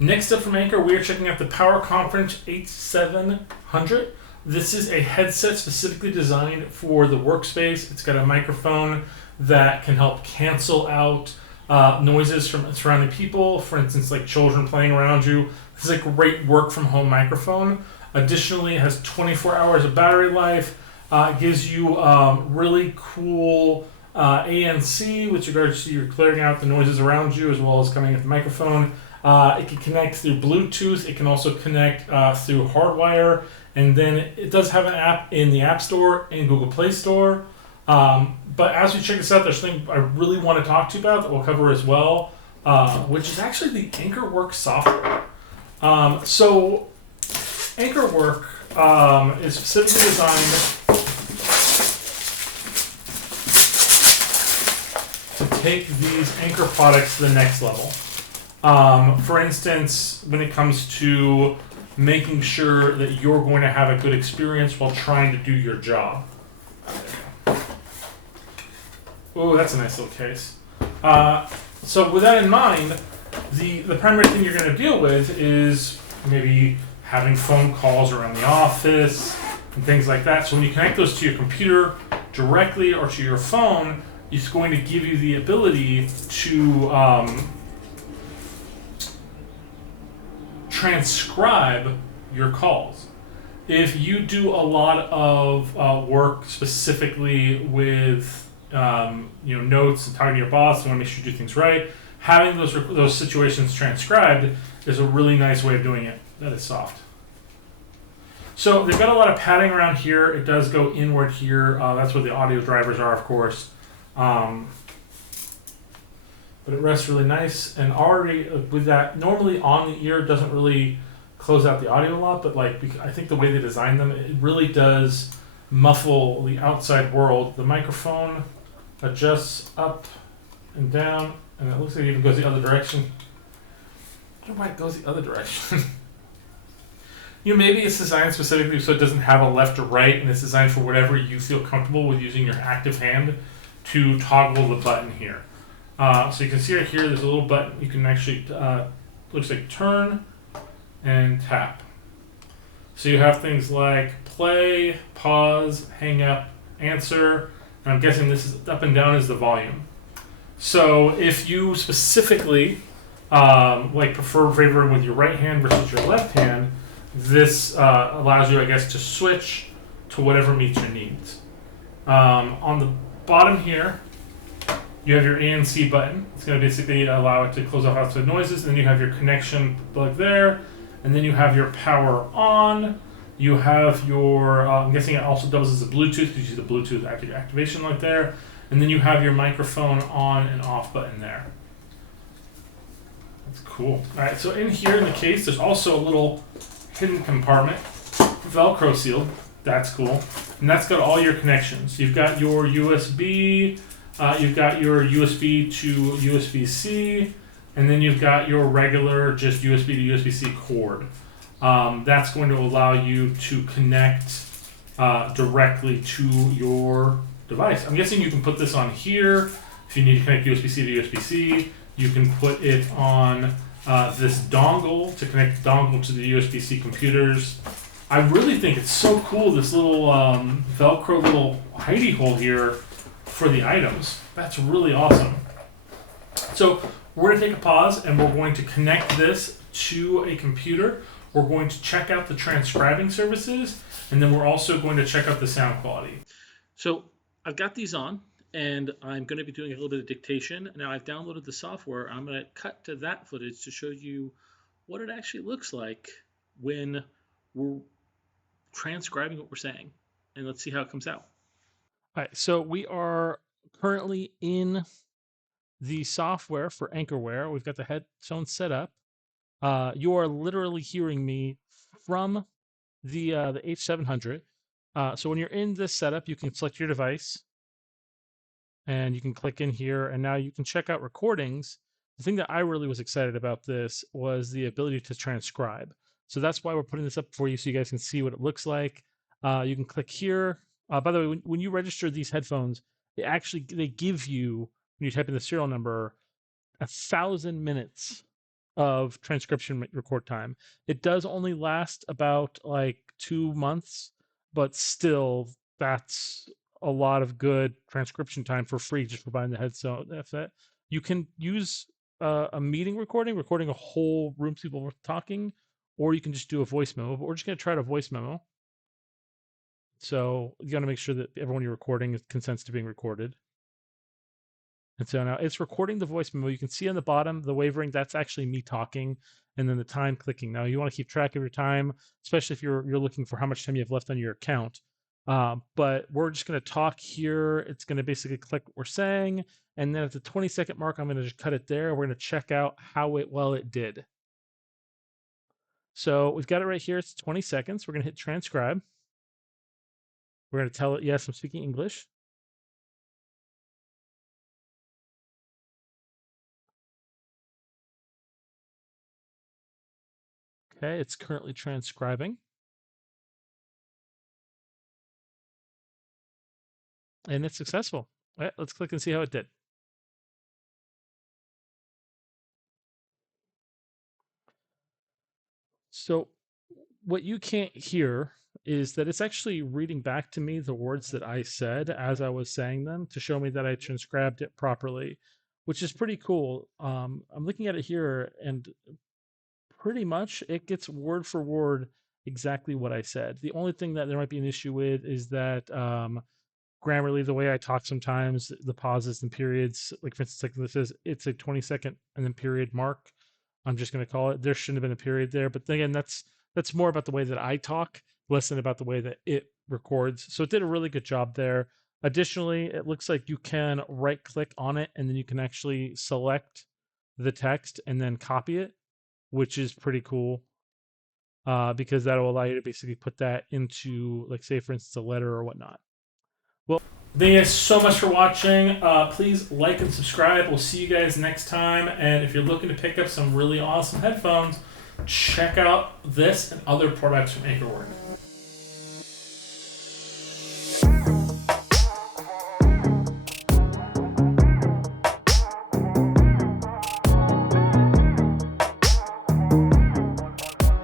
Next up from Anker, we are checking out the PowerConf H700. This is a headset specifically designed for the workspace. It's got a microphone that can help cancel out noises from surrounding people, for instance, like children playing around you. This is a great work from home microphone. Additionally, it has 24 hours of battery life. It gives you really cool ANC with regards to your clearing out the noises around you as well as coming at the microphone. It can connect through Bluetooth. It can also connect through hardwire. And then it does have an app in the App Store and Google Play Store. But as we check this out, there's something I really want to talk to you about that we'll cover as well, which is actually the AnkerWork software. So AnkerWork is specifically designed to take these Anker products to the next level. For instance, when it comes to making sure that you're going to have a good experience while trying to do your job. Oh, that's a nice little case. So with that in mind, the primary thing you're going to deal with is maybe having phone calls around the office and things like that. So when you connect those to your computer directly or to your phone, it's going to give you the ability to transcribe your calls. If you do a lot of work specifically with notes and talking to your boss, you want to make sure you do things right, having those situations transcribed is a really nice way of doing it. That is soft. So they've got a lot of padding around here. It does go inward here. That's where the audio drivers are, of course. But it rests really nice, and already with that, normally on the ear doesn't really close out the audio a lot, but I think the way they designed them, it really does muffle the outside world. The microphone adjusts up and down, and it looks like it even goes the other direction. I don't know why it goes the other direction. Maybe it's designed specifically so it doesn't have a left or right, and it's designed for whatever you feel comfortable with using your active hand to toggle the button here. So you can see right here, there's a little button. You can actually, looks like turn and tap. So you have things like play, pause, hang up, answer, and I'm guessing this is up and down is the volume. So if you specifically prefer favoring with your right hand versus your left hand, this allows you, I guess, to switch to whatever meets your needs. On the bottom here, you have your ANC button. It's going to basically allow it to close off outside noises. And then you have your connection plug there. And then you have your power on. You have your, I'm guessing it also doubles as a Bluetooth because you see the Bluetooth activation right there. And then you have your microphone on and off button there. That's cool. All right, so in here in the case, there's also a little hidden compartment, Velcro sealed. That's cool. And that's got all your connections. You've got your USB, you've got your USB to USB-C, and then you've got your regular just USB to USB-C cord. That's going to allow you to connect directly to your device. I'm guessing you can put this on here. If you need to connect USB-C to USB-C, you can put it on this dongle to connect the dongle to the USB-C computers. I really think it's so cool, this little Velcro little hidey hole here for the items. That's really awesome. So we're going to take a pause and we're going to connect this to a computer. We're going to check out the transcribing services, and then we're also going to check out the sound quality. So I've got these on, and I'm going to be doing a little bit of dictation. Now I've downloaded the software. I'm going to cut to that footage to show you what it actually looks like when we're transcribing what we're saying, and let's see how it comes out. All right, so we are currently in the software for AnkerWork. We've got the headphones set up. You are literally hearing me from the H700. So when you're in this setup, you can select your device, and you can click in here, and now you can check out recordings. The thing that I really was excited about this was the ability to transcribe. So that's why we're putting this up for you so you guys can see what it looks like. You can click here. By the way, when you register these headphones, they give you, when you type in the serial number, 1,000 minutes of transcription record time. It does only last about like 2 months, but still, that's a lot of good transcription time for free just for buying the headset. You can use a meeting recording a whole room of people talking, or you can just do a voice memo. But we're just going to try a voice memo. So you got to make sure that everyone you're recording consents to being recorded. And so now it's recording the voice memo. You can see on the bottom the wavering. That's actually me talking, and then the time clicking. Now you want to keep track of your time, especially if you're looking for how much time you have left on your account. But we're just going to talk here. It's going to basically click what we're saying, and then at the 20-second mark, I'm going to just cut it there. We're going to check out how well it did. So we've got it right here. It's 20 seconds. We're going to hit transcribe. We're going to tell it, yes, I'm speaking English. Okay, it's currently transcribing. And it's successful. All right, let's click and see how it did. So what you can't hear is that it's actually reading back to me the words that I said as I was saying them to show me that I transcribed it properly, which is pretty cool. I'm looking at it here, and pretty much it gets word for word exactly what I said. The only thing that there might be an issue with is that grammarly, the way I talk sometimes, the pauses and periods, like for instance, like this is, it's a 20-second and then period mark. I'm just going to call it. There shouldn't have been a period there, but again, that's more about the way that I talk, less than about the way that it records. So it did a really good job there. Additionally, it looks like you can right click on it and then you can actually select the text and then copy it, which is pretty cool. Because that will allow you to basically put that into, like, say, for instance, a letter or whatnot. Well, thank you guys so much for watching. Please like and subscribe. We'll see you guys next time. And if you're looking to pick up some really awesome headphones, check out this and other products from AnkerWork.